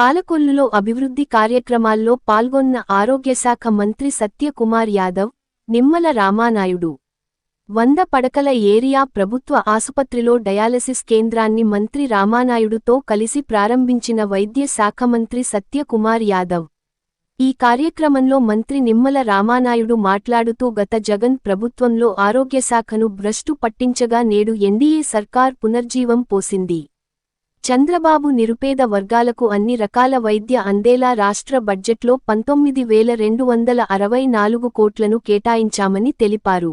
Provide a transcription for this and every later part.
పాలకొల్లులో అభివృద్ధి కార్యక్రమాల్లో పాల్గొన్న ఆరోగ్యశాఖ మంత్రి సత్యకుమార్ యాదవ్ నిమ్మల రామానాయుడు. వంద పడకల ఏరియా ప్రభుత్వ ఆసుపత్రిలో డయాలసిస్ కేంద్రాన్ని మంత్రి రామానాయుడుతో కలిసి ప్రారంభించిన వైద్య శాఖ మంత్రి సత్యకుమార్ యాదవ్. ఈ కార్యక్రమంలో మంత్రి నిమ్మల రామానాయుడు మాట్లాడుతూ గత జగన్ ప్రభుత్వంలో ఆరోగ్యశాఖను భ్రష్టు పట్టించగా నేడు ఎన్డీఏ సర్కార్ పునర్జీవం పోసింది. చంద్రబాబు నిరుపేద వర్గాలకు అన్ని రకాల వైద్య అందేలా రాష్ట్ర బడ్జెట్లో పంతొమ్మిది వేల రెండు వందల అరవై నాలుగు కోట్లను కేటాయించామని తెలిపారు.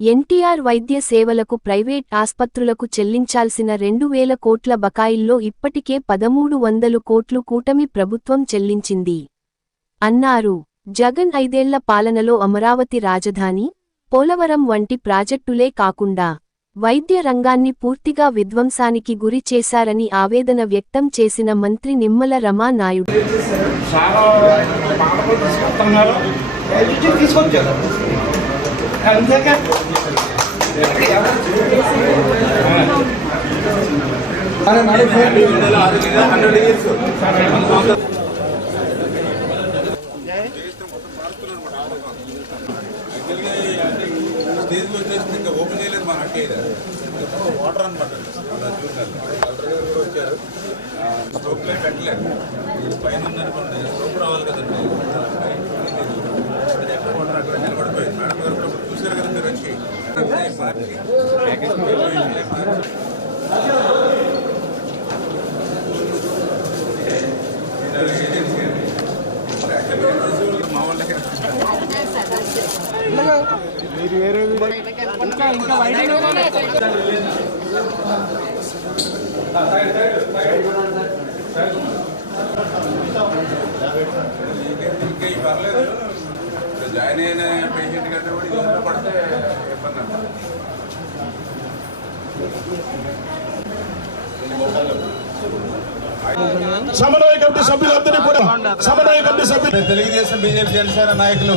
ఎన్టీఆర్ వైద్య సేవలకు ప్రైవేట్ ఆస్పత్రులకు చెల్లించాల్సిన రెండు వేల కోట్ల బకాయిల్లో ఇప్పటికే పదమూడు వందలు కోట్లు కూటమి ప్రభుత్వం చెల్లించింది. అన్నారు జగన్ ఐదేళ్ళ పాలనలో అమరావతి రాజధాని పోలవరం వంటి ప్రాజెక్టులే కాకుండా వైద్య రంగాన్ని పూర్తిగా విధ్వంసానికి గురి చేశారని ఆవేదన వ్యక్తం చేసిన మంత్రి నిమ్మల రమానాయుడు చాలా స్టేజ్లో వచ్చేసి ఇంకా ఓపెన్ చేయలేదు మన అంటే ఇది వాటర్ అనమాట మన కలెక్టర్ గారు కూడా వచ్చారు. స్టోప్ లైట్ పెట్టలేదు. పైన ఉందనుకోండి స్టోప్ రావాలి కదండి. అది ఎక్కడ వాటర్ అక్కడ నిలబడిపోయింది. మేడం గారు కూడా ఇప్పుడు చూశారు కదా మీరు వచ్చి. మార్చి ఇంకా ఇవి పర్లేదు జాయిన్ అయిన పేషెంట్ కంటే కూడా ఇది పడితే ఇబ్బంది అన్నమాట సమన్వయ కమిటీ సభ్యులందరినీ కూడా సమన్వయ కమిటీ సభ్యులు తెలుగుదేశం బీజేపీ జనసేన నాయకులు